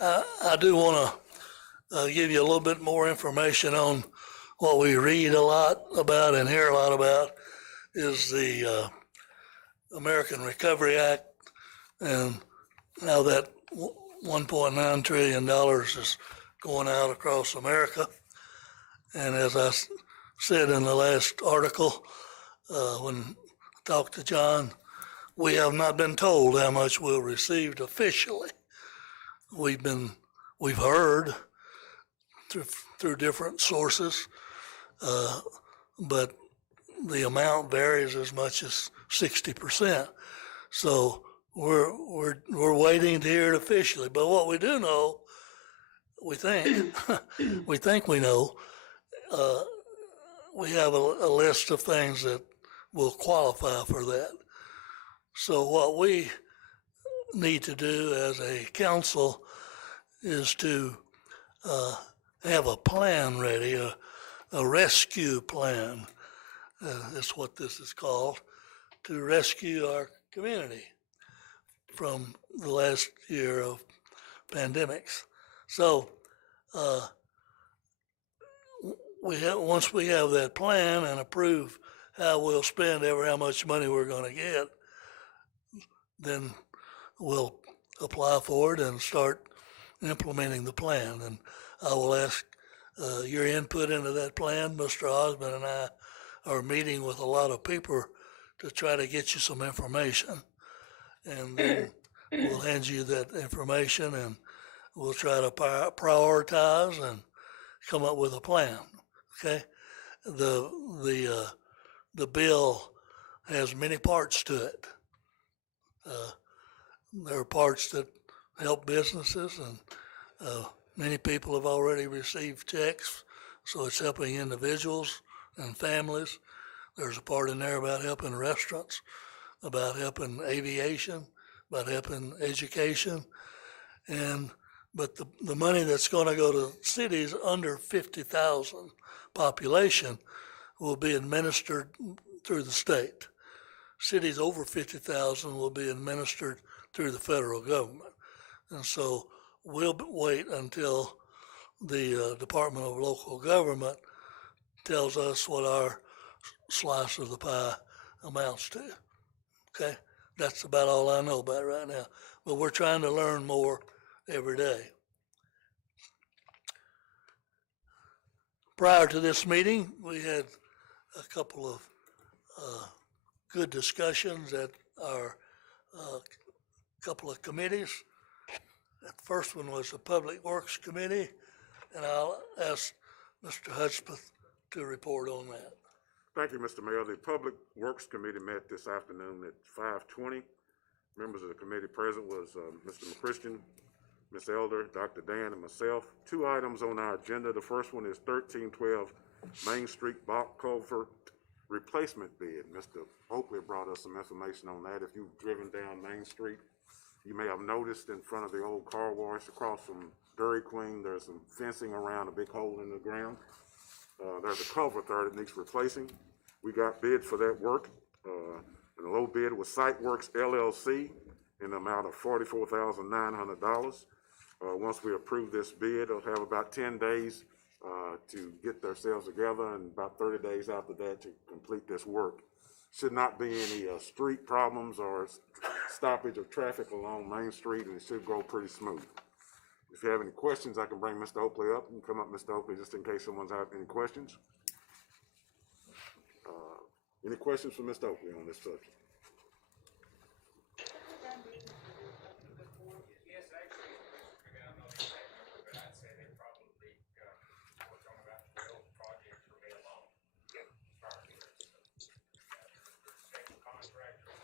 I do want to give you a little bit more information on what we read a lot about and hear a lot about is the American Recovery Act and how that $1.9 trillion is going out across America. And as I said in the last article, when I talked to John, we have not been told how much we'll receive officially. We've heard through different sources, but the amount varies as much as 60%. So we're waiting to hear it officially. But what we do know, we think we know, we have a list of things that will qualify for that. So what we need to do as a council is to have a plan ready, a rescue plan. That's what this is called, to rescue our community from the last year of pandemics. So once we have that plan and approve how we'll spend how much money we're going to get, then we'll apply for it and start implementing the plan. And I will ask your input into that plan. Mr. Osmond and I are meeting with a lot of people to try to get you some information. And then we'll hand you that information and we'll try to prioritize and come up with a plan. Okay? The bill has many parts to it. There are parts that help businesses, and many people have already received checks, so it's helping individuals and families. There's a part in there about helping restaurants, about helping aviation, about helping education, but the money that's going to go to cities under 50,000 population will be administered through the state. Cities over 50,000 will be administered through the federal government. And so we'll wait until the Department of Local Government tells us what our slice of the pie amounts to. Okay? That's about all I know about it right now. But we're trying to learn more every day. Prior to this meeting, we had a couple of good discussions at our couple of committees. The first one was the Public Works Committee, and I'll ask Mr. Hudspeth to report on that. Thank you, Mr. Mayor. The Public Works Committee met this afternoon at 5:20. Members of the committee present was Mr. McChristian, Ms. Elder, Dr. Dan, and myself. Two items on our agenda. The first one is 1312 Main Street Box Culvert replacement bid. Mr. Oakley brought us some information on that. If you've driven down Main Street, you may have noticed in front of the old car wash across from Dairy Queen, there's some fencing around a big hole in the ground. There's a culvert there that needs replacing. We got bid for that work. And the low bid was Site Works LLC in the amount of $44,900. Once we approve this bid, it'll have about 10 days to get themselves together and about 30 days after that to complete this work. Should not be any street problems or stoppage of traffic along Main Street, and it should go pretty smooth. If you have any questions, I can bring Mr. Oakley up. You can come up, Mr. Oakley, just in case someone's have any questions. Any questions for Mr. Oakley on this subject? Yes, actually, I'm not exactly, but I'd say they probably were talking about the old project for me alone. Second contractor,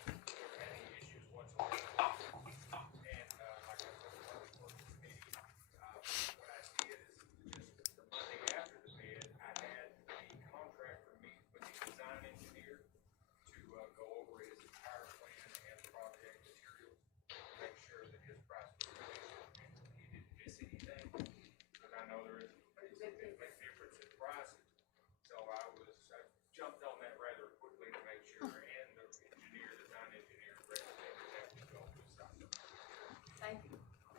any issues whatsoever. And like I said, the Public Works Committee, what I did is just the Monday after the bid, I had the contractor meet with the design engineer to go over his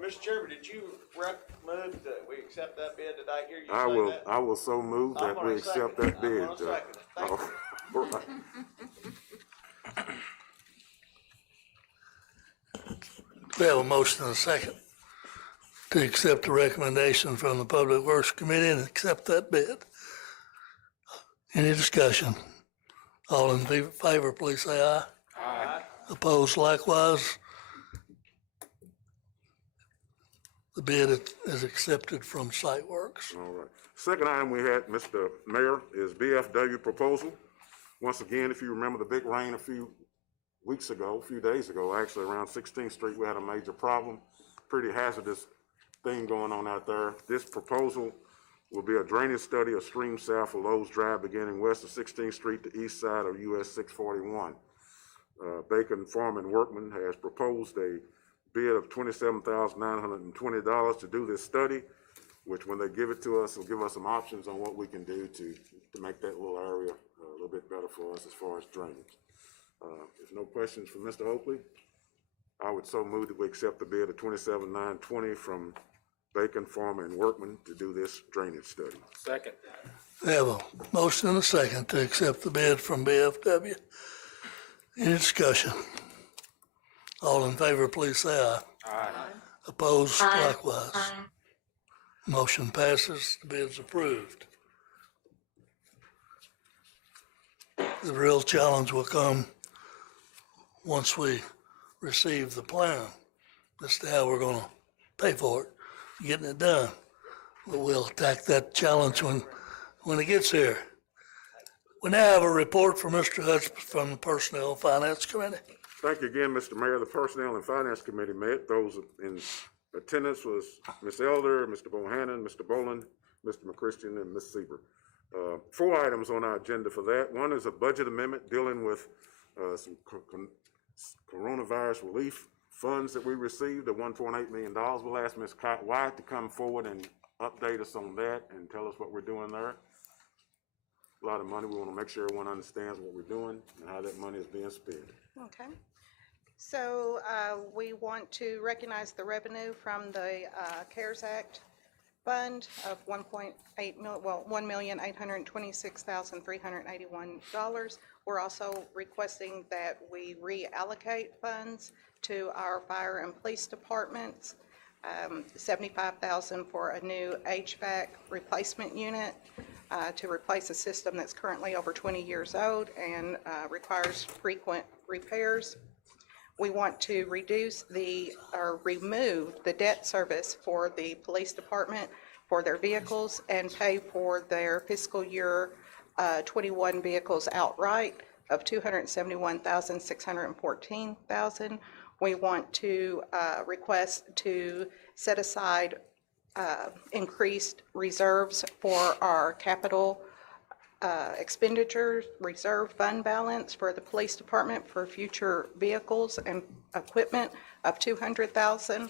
Mr. Chairman, did you move that we accept that bid? Did I hear you I say will, that? I will so move I'm that gonna we accept second it. that bid. I'm gonna second it. Thank you. All right. We have a motion and a second to accept the recommendation from the Public Works Committee and accept that bid. Any discussion? All in favor, please say aye. Aye. Opposed likewise. The bid is accepted from Siteworks. All right. Second item we had, Mr. Mayor, is BFW proposal. Once again, if you remember the big rain a few days ago, actually around 16th Street, we had a major problem. Pretty hazardous thing going on out there. This proposal will be a drainage study of stream south of Lowe's Drive beginning west of 16th Street to east side of US 641. Bacon Farm and Workman has proposed a bid of $27,920 to do this study, which when they give it to us, will give us some options on what we can do to make that little area a little bit better for us as far as drainage. If no questions from Mr. Oakley, I would so move that we accept the bid of $27,920 from Bacon Farm and Workman to do this drainage study. Second. We have a motion and a second to accept the bid from BFW. Any discussion? All in favor, please say aye. Aye. Opposed likewise. Motion passes, the bid's approved. The real challenge will come once we receive the plan as to how we're gonna pay for it, getting it done. But we'll attack that challenge when it gets here. We now have a report from Mr. Hudspeth from the Personnel Finance Committee. Thank you again, Mr. Mayor. The Personnel and Finance Committee met. Those in attendance was Ms. Elder, Mr. Bohannon, Mr. Boland, Mr. McChristian, and Ms. Sieber. 4 items on our agenda for that. One is a budget amendment dealing with some coronavirus relief funds that we received, the $1.8 million. We'll ask Ms. White to come forward and update us on that and tell us what we're doing there. A lot of money. We want to make sure everyone understands what we're doing and how that money is being spent. Okay. So we want to recognize the revenue from the CARES Act fund of $1,826,381. We're also requesting that we reallocate funds to our fire and police departments, $75,000 for a new HVAC replacement unit to replace a system that's currently over 20 years old and requires frequent repairs. We want to remove the debt service for the police department for their vehicles and pay for their fiscal year 21 vehicles outright of $271,614,000. We want to request to set aside increased reserves for our capital expenditures, reserve fund balance for the police department for future vehicles and equipment of $200,000.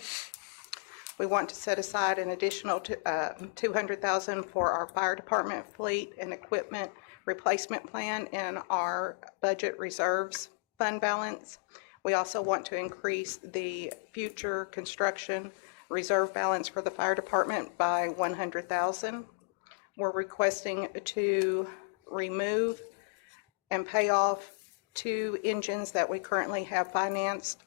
We want to set aside an additional $200,000 for our fire department fleet and equipment replacement plan in our budget reserves fund balance. We also want to increase the future construction reserve balance for the fire department by $100,000. We're requesting to remove and pay off 2 engines that we currently have financed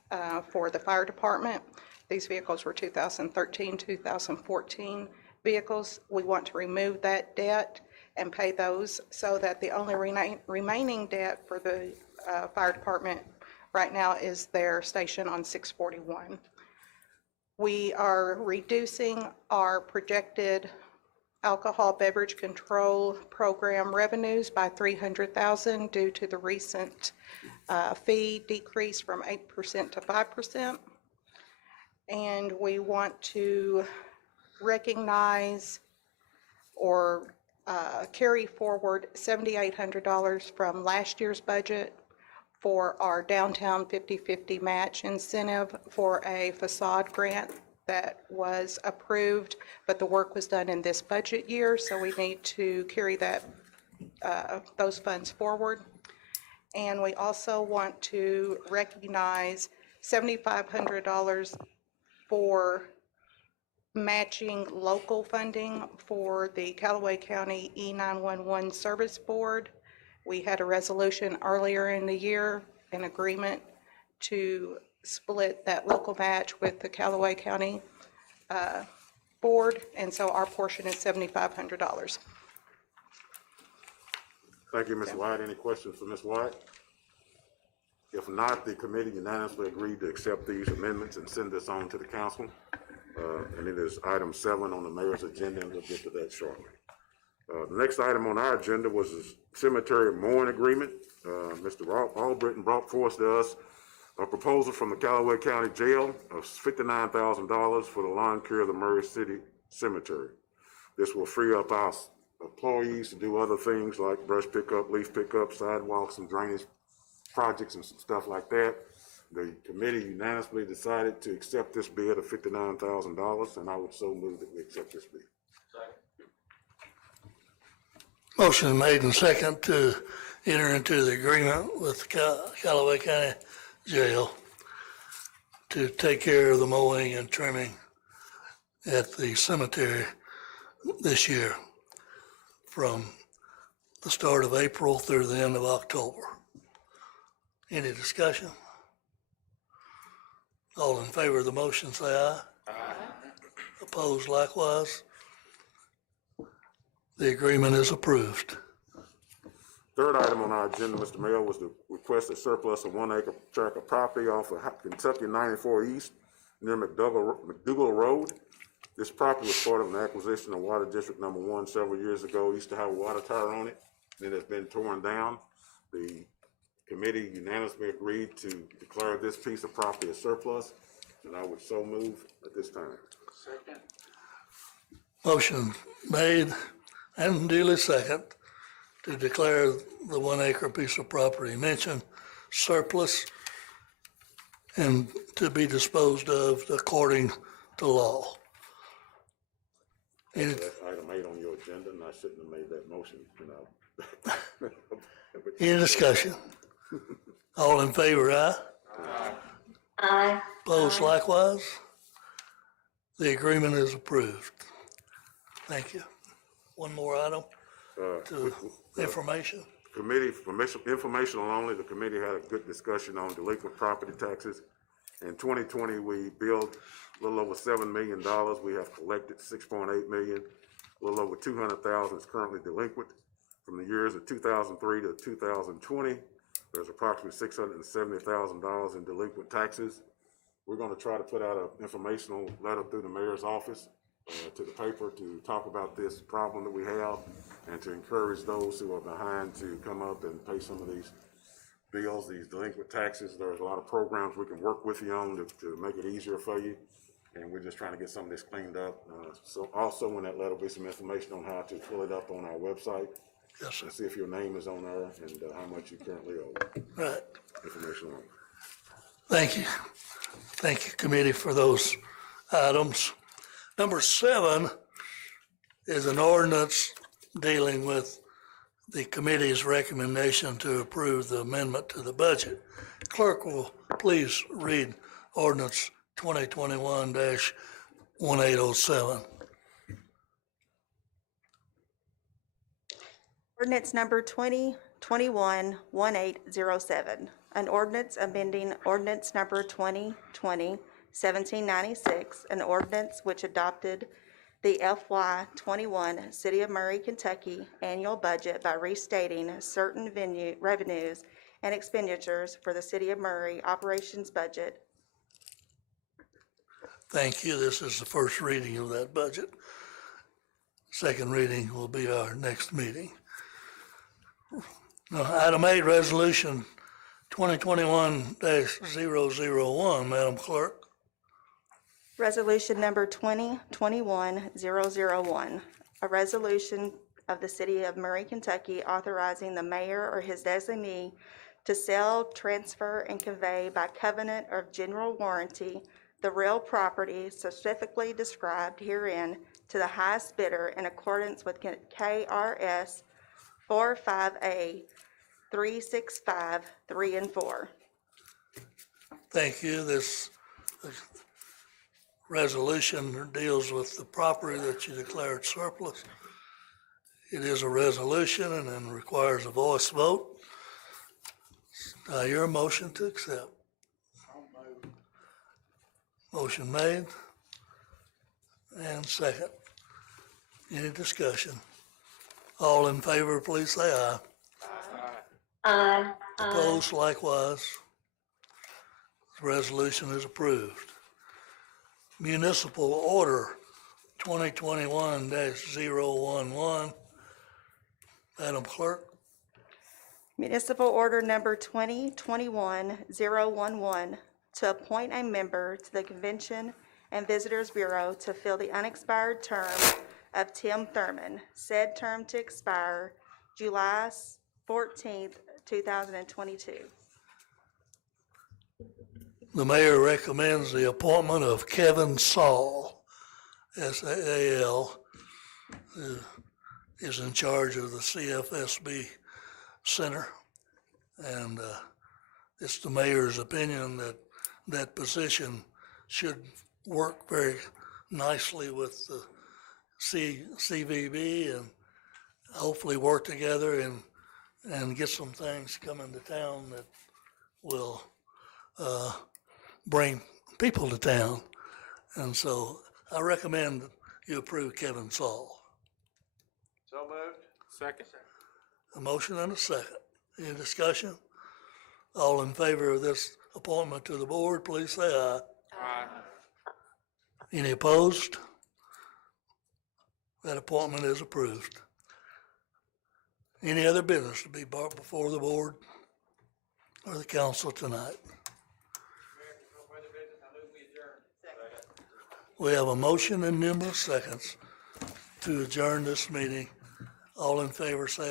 for the fire department. These vehicles were 2013, 2014 vehicles. We want to remove that debt and pay those so that the only remaining debt for the fire department right now is their station on 641. We are reducing our projected alcohol beverage control program revenues by $300,000 due to the recent fee decrease from 8% to 5%. And we want to recognize or carry forward $7,800 from last year's budget for our downtown 50-50 match incentive for a facade grant that was approved, but the work was done in this budget year, so we need to carry that those funds forward. And we also want to recognize $7,500 for matching local funding for the Callaway County E911 Service Board. We had a resolution earlier in the year, an agreement to split that local match with the Callaway County Board, and so our portion is $7,500. Thank you, Ms. White. Any questions for Ms. White? If not, the committee unanimously agreed to accept these amendments and send this on to the council. And it is item 7 on the mayor's agenda, and we'll get to that shortly. The next item on our agenda was the cemetery mowing agreement. Mr. Albritton brought forth to us a proposal from the Callaway County Jail of $59,000 for the lawn care of the Murray City Cemetery. This will free up our employees to do other things like brush pickup, leaf pickup, sidewalks, and drainage projects and some stuff like that. The committee unanimously decided to accept this bid of $59,000, and I would so move that we accept this bid. Motion made and second to enter into the agreement with Callaway County Jail to take care of the mowing and trimming at the cemetery this year from the start of April through the end of October. Any discussion? All in favor of the motion, say aye. Aye. Opposed likewise. The agreement is approved. Third item on our agenda, Mr. Mayor, was to request a surplus of 1 acre tract of property off of Kentucky 94 East near McDougal Road. This property was part of an acquisition of Water District Number 1 several years ago. It used to have a water tower on it, then it's been torn down. The committee unanimously agreed to declare this piece of property as surplus, and I would so move at this time. Second. Motion made and duly second to declare the 1 acre piece of property mentioned surplus and to be disposed of according to law. Any, That's item 8 on your agenda, and I shouldn't have made that motion, you know. any discussion? All in favor, aye? Aye. Opposed likewise? The agreement is approved. Thank you. One more item to information. Committee, informational only, the committee had a good discussion on delinquent property taxes. In 2020, we billed a little over $7 million. We have collected $6.8 million. A little over 200,000 is currently delinquent. From the years of 2003 to 2020, there's approximately $670,000 in delinquent taxes. We're going to try to put out an informational letter through the mayor's office to the paper to talk about this problem that we have and to encourage those who are behind to come up and pay some of these bills, these delinquent taxes. There's a lot of programs we can work with you on to make it easier for you, and we're just trying to get some of this cleaned up. So also in that letter will be some information on how to fill it up on our website. Yes, sir. And see if your name is on there and how much you currently owe. Right. Information on. Thank you. Thank you, committee, for those items. Number 7 is an ordinance dealing with the committee's recommendation to approve the amendment to the budget. Clerk will please read ordinance 2021-1807. Ordinance number 2021-1807. An ordinance amending ordinance number 2020-1796, an ordinance which adopted the FY 21 City of Murray, Kentucky annual budget by restating certain revenues and expenditures for the City of Murray operations budget. Thank you. This is the first reading of that budget. Second reading will be our next meeting. Now, item 8, resolution 2021-001, Madam Clerk. Resolution number 2021-001, a resolution of the City of Murray, Kentucky authorizing the mayor or his designee to sell, transfer, and convey by covenant of general warranty the real property specifically described herein to the highest bidder in accordance with KRS 45A 365, 3 and 4. Thank you. This resolution that deals with the property that you declared surplus. It is a resolution and then requires a voice vote. Your motion to accept. Motion made and second. Any discussion? All in favor, please say aye. Aye. Opposed, likewise. The resolution is approved. Municipal Order 2021-011. Madam Clerk, Municipal Order Number 2021-011 to appoint a member to the Convention and Visitors Bureau to fill the unexpired term of Tim Thurman, said term to expire July 14th, 2022. the mayor recommends the appointment of Kevin Saul, S-A-A-L, who is in charge of the CFSB Center. And it's the mayor's opinion that that position should work very nicely with the CVB and hopefully work together and get some things coming to town that will bring people to town. And so I recommend you approve Kevin Saul. So moved. Second. A motion and a second. Any discussion? All in favor of this appointment to the board, please say aye. Aye. Any opposed? That appointment is approved. Any other business to be brought before the board or the council tonight? Mayor, if there's no further business, I move we adjourn. We have a motion and numerous seconds to adjourn this meeting. All in favor, say